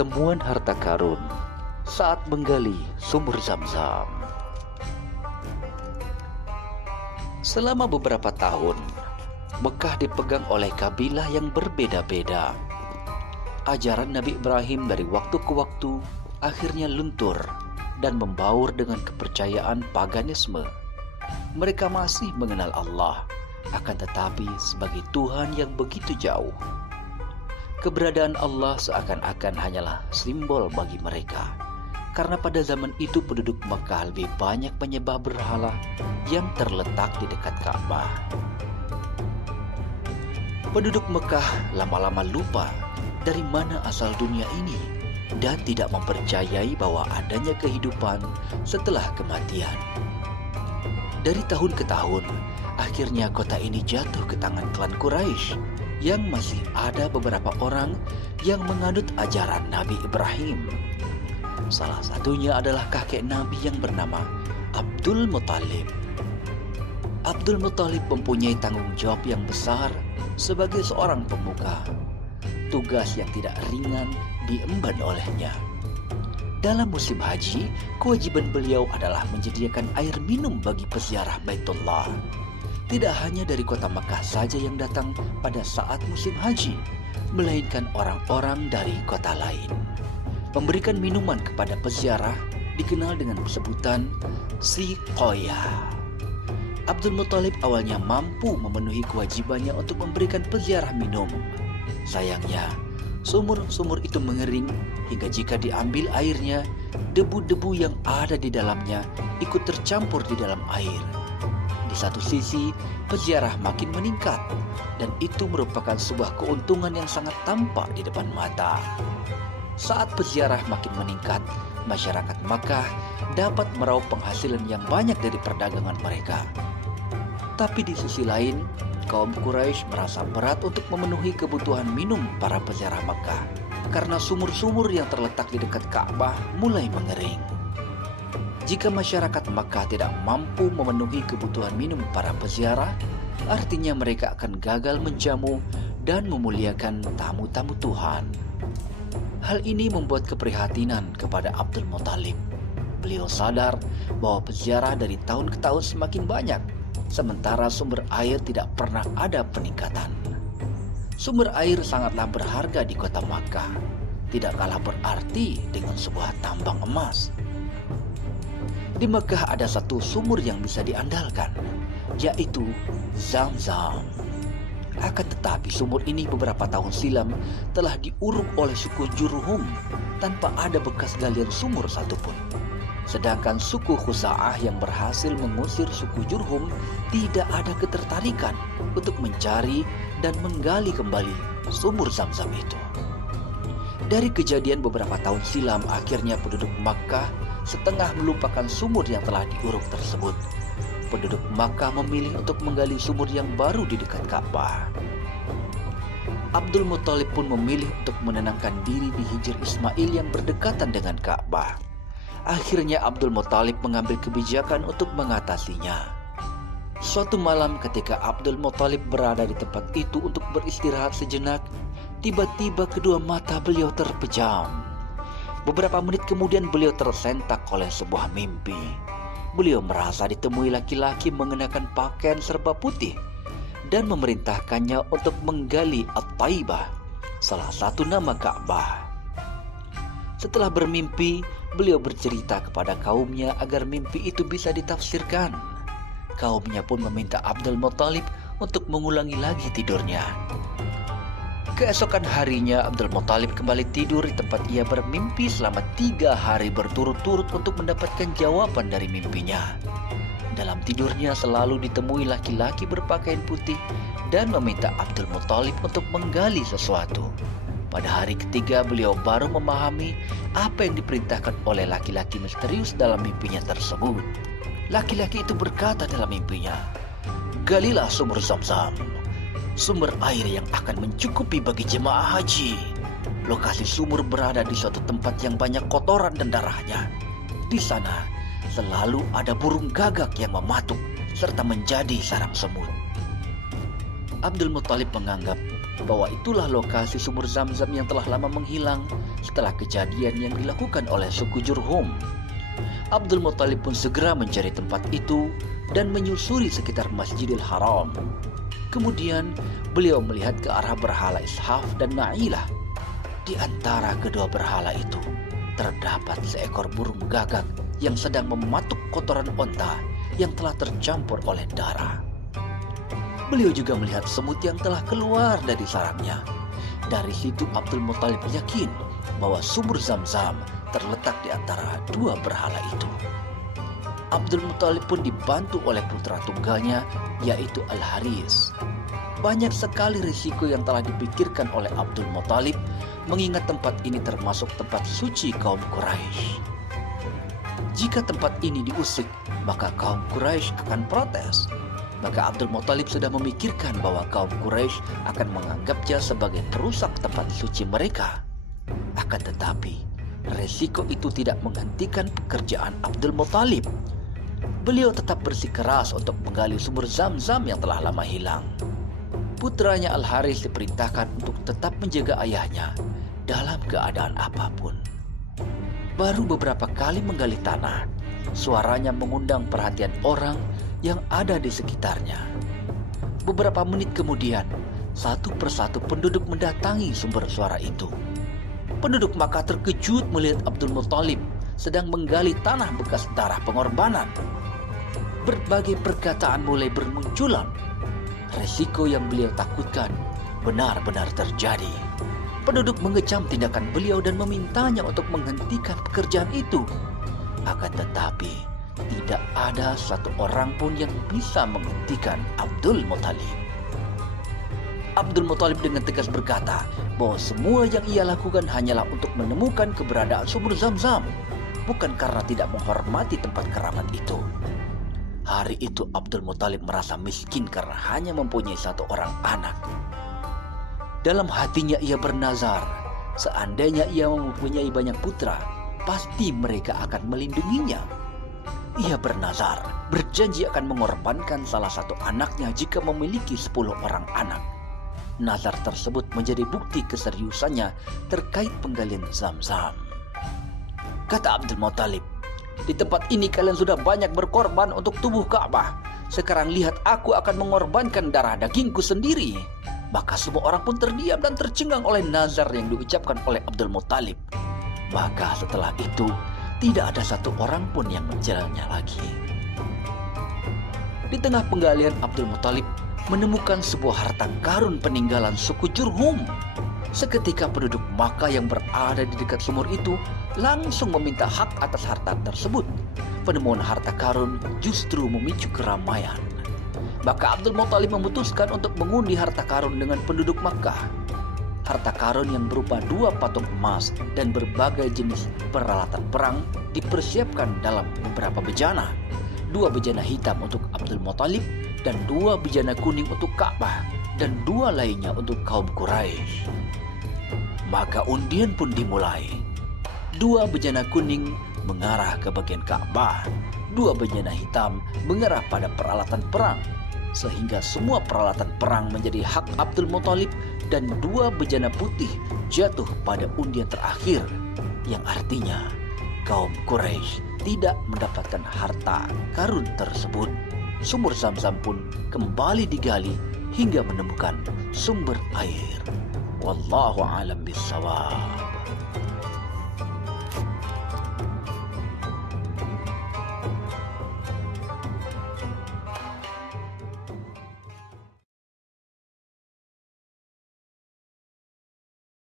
Temuan harta karun saat menggali sumur Zam-Zam. Selama beberapa tahun, Mekah dipegang oleh kabilah yang berbeda-beda. Ajaran Nabi Ibrahim dari waktu ke waktu akhirnya luntur dan membaur dengan kepercayaan paganisme. Mereka masih mengenal Allah, akan tetapi sebagai Tuhan yang begitu jauh. Keberadaan Allah seakan-akan hanyalah simbol bagi mereka, karena pada zaman itu penduduk Mekah lebih banyak menyembah berhala yang terletak di dekat Ka'bah. Penduduk Mekah lama-lama lupa dari mana asal dunia ini dan tidak mempercayai bahwa adanya kehidupan setelah kematian. Dari tahun ke tahun, akhirnya kota ini jatuh ke tangan klan Quraisy yang masih ada beberapa orang yang menganut ajaran Nabi Ibrahim. Salah satunya adalah kakek Nabi yang bernama Abdul Muthalib. Abdul Muthalib mempunyai tanggung jawab yang besar sebagai seorang pemuka. Tugas yang tidak ringan diemban olehnya. Dalam musim haji, kewajiban beliau adalah menyediakan air minum bagi peziarah Baitullah. Tidak hanya dari kota Makkah saja yang datang pada saat musim haji, melainkan orang-orang dari kota lain. Memberikan minuman kepada peziarah dikenal dengan sebutan siqoyah. Abdul Muthalib awalnya mampu memenuhi kewajibannya untuk memberikan peziarah minum. Sayangnya, sumur-sumur itu mengering hingga jika diambil airnya, debu-debu yang ada di dalamnya ikut tercampur di dalam air. Di satu sisi, peziarah makin meningkat, dan itu merupakan sebuah keuntungan yang sangat tampak di depan mata. Saat peziarah makin meningkat, masyarakat Makkah dapat meraup penghasilan yang banyak dari perdagangan mereka. Tapi di sisi lain, kaum Quraisy merasa berat untuk memenuhi kebutuhan minum para peziarah Makkah, karena sumur-sumur yang terletak di dekat Ka'bah mulai mengering. Jika masyarakat Makkah tidak mampu memenuhi kebutuhan minum para peziarah, artinya mereka akan gagal menjamu dan memuliakan tamu-tamu Tuhan. Hal ini membuat keprihatinan kepada Abdul Muthalib. Beliau sadar bahwa peziarah dari tahun ke tahun semakin banyak, sementara sumber air tidak pernah ada peningkatan. Sumber air sangatlah berharga di kota Makkah, tidak kalah berarti dengan sebuah tambang emas. Di Mekah ada satu sumur yang bisa diandalkan, yaitu Zam-Zam. Akan tetapi sumur ini beberapa tahun silam telah diuruk oleh suku Jurhum tanpa ada bekas galian sumur satupun. Sedangkan suku Khuza'ah yang berhasil mengusir suku Jurhum tidak ada ketertarikan untuk mencari dan menggali kembali sumur Zam-Zam itu. Dari kejadian beberapa tahun silam, akhirnya penduduk Makkah setengah melupakan sumur yang telah diuruk tersebut. Penduduk Makkah memilih untuk menggali sumur yang baru di dekat Ka'bah. Abdul Muthalib pun memilih untuk menenangkan diri di Hijr Ismail yang berdekatan dengan Ka'bah. Akhirnya Abdul Muthalib mengambil kebijakan untuk mengatasinya. Suatu malam ketika Abdul Muthalib berada di tempat itu untuk beristirahat sejenak, tiba-tiba kedua mata beliau terpejam. Beberapa menit kemudian beliau tersentak oleh sebuah mimpi. Beliau merasa ditemui laki-laki mengenakan pakaian serba putih dan memerintahkannya untuk menggali At-Taibah, salah satu nama Ka'bah. Setelah bermimpi, beliau bercerita kepada kaumnya agar mimpi itu bisa ditafsirkan. Kaumnya pun meminta Abdul Muthalib untuk mengulangi lagi tidurnya. Keesokan harinya Abdul Muthalib kembali tidur di tempat ia bermimpi selama 3 hari berturut-turut untuk mendapatkan jawaban dari mimpinya. Dalam tidurnya selalu ditemui laki-laki berpakaian putih dan meminta Abdul Muthalib untuk menggali sesuatu. Pada hari ketiga beliau baru memahami apa yang diperintahkan oleh laki-laki misterius dalam mimpinya tersebut. Laki-laki itu berkata dalam mimpinya, "Galilah sumur Zam-Zam, sumber air yang akan mencukupi bagi jemaah haji. Lokasi sumur berada di suatu tempat yang banyak kotoran dan darahnya. Di sana selalu ada burung gagak yang mematuk serta menjadi sarang semut." Abdul Muthalib menganggap bahwa itulah lokasi sumur Zam-Zam yang telah lama menghilang setelah kejadian yang dilakukan oleh suku Jurhum. Abdul Muthalib pun segera mencari tempat itu dan menyusuri sekitar Masjidil Haram. Kemudian beliau melihat ke arah berhala Ishaf dan Na'ilah. Di antara kedua berhala itu terdapat seekor burung gagak yang sedang mematuk kotoran onta yang telah tercampur oleh darah. Beliau juga melihat semut yang telah keluar dari sarangnya. Dari situ Abdul Muthalib yakin bahwa sumur Zam-Zam terletak di antara dua berhala itu. Abdul Muthalib pun dibantu oleh putra tunggalnya, yaitu Al-Haris. Banyak sekali risiko yang telah dipikirkan oleh Abdul Muthalib, mengingat tempat ini termasuk tempat suci kaum Quraisy. Jika tempat ini diusik, maka kaum Quraisy akan protes. Maka Abdul Muthalib sudah memikirkan bahwa kaum Quraisy akan menganggapnya sebagai perusak tempat suci mereka. Akan tetapi, resiko itu tidak menghentikan pekerjaan Abdul Muthalib. Beliau tetap bersikeras untuk menggali sumur Zam-Zam yang telah lama hilang. Putranya Al-Haris diperintahkan untuk tetap menjaga ayahnya dalam keadaan apapun. Baru beberapa kali menggali tanah, suaranya mengundang perhatian orang yang ada di sekitarnya. Beberapa menit kemudian, satu persatu penduduk mendatangi sumber suara itu. Penduduk Makkah terkejut melihat Abdul Muthalib sedang menggali tanah bekas darah pengorbanan. Berbagai perkataan mulai bermunculan. Resiko yang beliau takutkan benar-benar terjadi. Penduduk mengecam tindakan beliau dan memintanya untuk menghentikan pekerjaan itu. Akan tetapi, tidak ada satu orang pun yang bisa menghentikan Abdul Muthalib. Abdul Muthalib dengan tegas berkata bahwa semua yang ia lakukan hanyalah untuk menemukan keberadaan sumur Zam-Zam, bukan karena tidak menghormati tempat keramat itu. Hari itu Abdul Muthalib merasa miskin karena hanya mempunyai satu orang anak. Dalam hatinya ia bernazar, seandainya ia mempunyai banyak putra, pasti mereka akan melindunginya. Ia bernazar, berjanji akan mengorbankan salah satu anaknya jika memiliki 10 orang anak. Nazar tersebut menjadi bukti keseriusannya terkait penggalian Zam-Zam. Kata Abdul Muthalib, "Di tempat ini kalian sudah banyak berkorban untuk tubuh Ka'bah. Sekarang lihat aku akan mengorbankan darah dagingku sendiri." Maka semua orang pun terdiam dan tercengang oleh nazar yang diucapkan oleh Abdul Muthalib. Maka setelah itu, tidak ada satu orang pun yang menjelasnya lagi. Di tengah penggalian, Abdul Muthalib menemukan sebuah harta karun peninggalan suku Jurhum. Seketika penduduk Makkah yang berada di dekat sumur itu langsung meminta hak atas harta tersebut. Penemuan harta karun justru memicu keramaian. Maka Abdul Muthalib memutuskan untuk mengundi harta karun dengan penduduk Makkah. Harta karun yang berupa 2 patung emas dan berbagai jenis peralatan perang dipersiapkan dalam beberapa bejana. 2 bejana hitam untuk Abdul Muthalib dan 2 bejana kuning untuk Ka'bah dan 2 lainnya untuk kaum Quraisy. Maka undian pun dimulai. 2 bejana kuning mengarah ke bagian Ka'bah, 2 bejana hitam mengarah pada peralatan perang, sehingga semua peralatan perang menjadi hak Abdul Muthalib dan 2 bejana putih jatuh pada undian terakhir, yang artinya kaum Quraisy tidak mendapatkan harta karun tersebut. Sumur Zam-Zam pun kembali digali hingga menemukan sumber air. Wallahu a'lam bishawab.